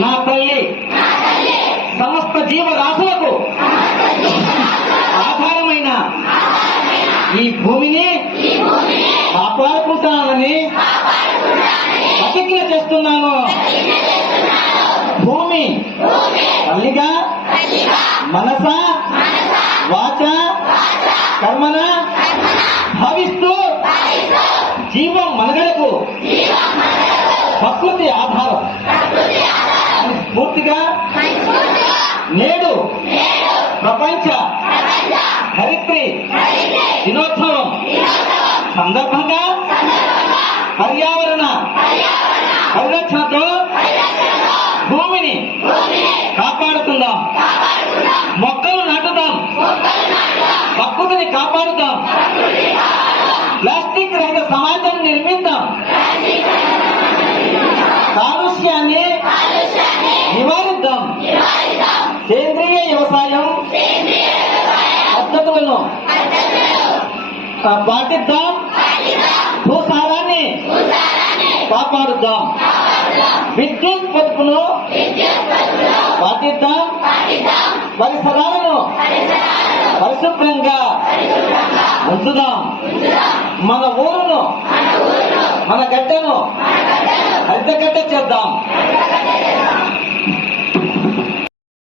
నా తల్లి సమస్త జీవరాశులకు ఆధారమైన ఈ భూమిని కాపాడుకుంటానని ప్రతిజ్ఞ చేస్తున్నాను. భూమి తల్లిగా మనస వాచ కర్మన భావిస్తూ జీవం మనుగడకు ప్రకృతి ఆధారం అని స్ఫూర్తిగా నేడు ప్రపంచ ధరిత్రి దినోత్సవం సందర్భంగా పర్యావరణ పరిరక్షణతో భూమిని కాపాడుకుందాం, మొక్కలు నాటుదాం, ప్రకృతిని కాపాడుదాం, ప్లాస్టిక్ రహిత సమాజాన్ని నిర్మిద్దాం, కాలుష్యాన్ని నివారిద్దాం, సేంద్రియ వ్యవసాయం పద్ధతులను పాటిద్దాం, భూసారాన్ని కాపాడుద్దాం, విద్యుత్ పొదుపును పాటిద్దాం, పరిసరాలను పరిశుభ్రంగా ఉంచుదాం, మన ఊరును మన గడ్డను హరితగడ్డ చేద్దాం.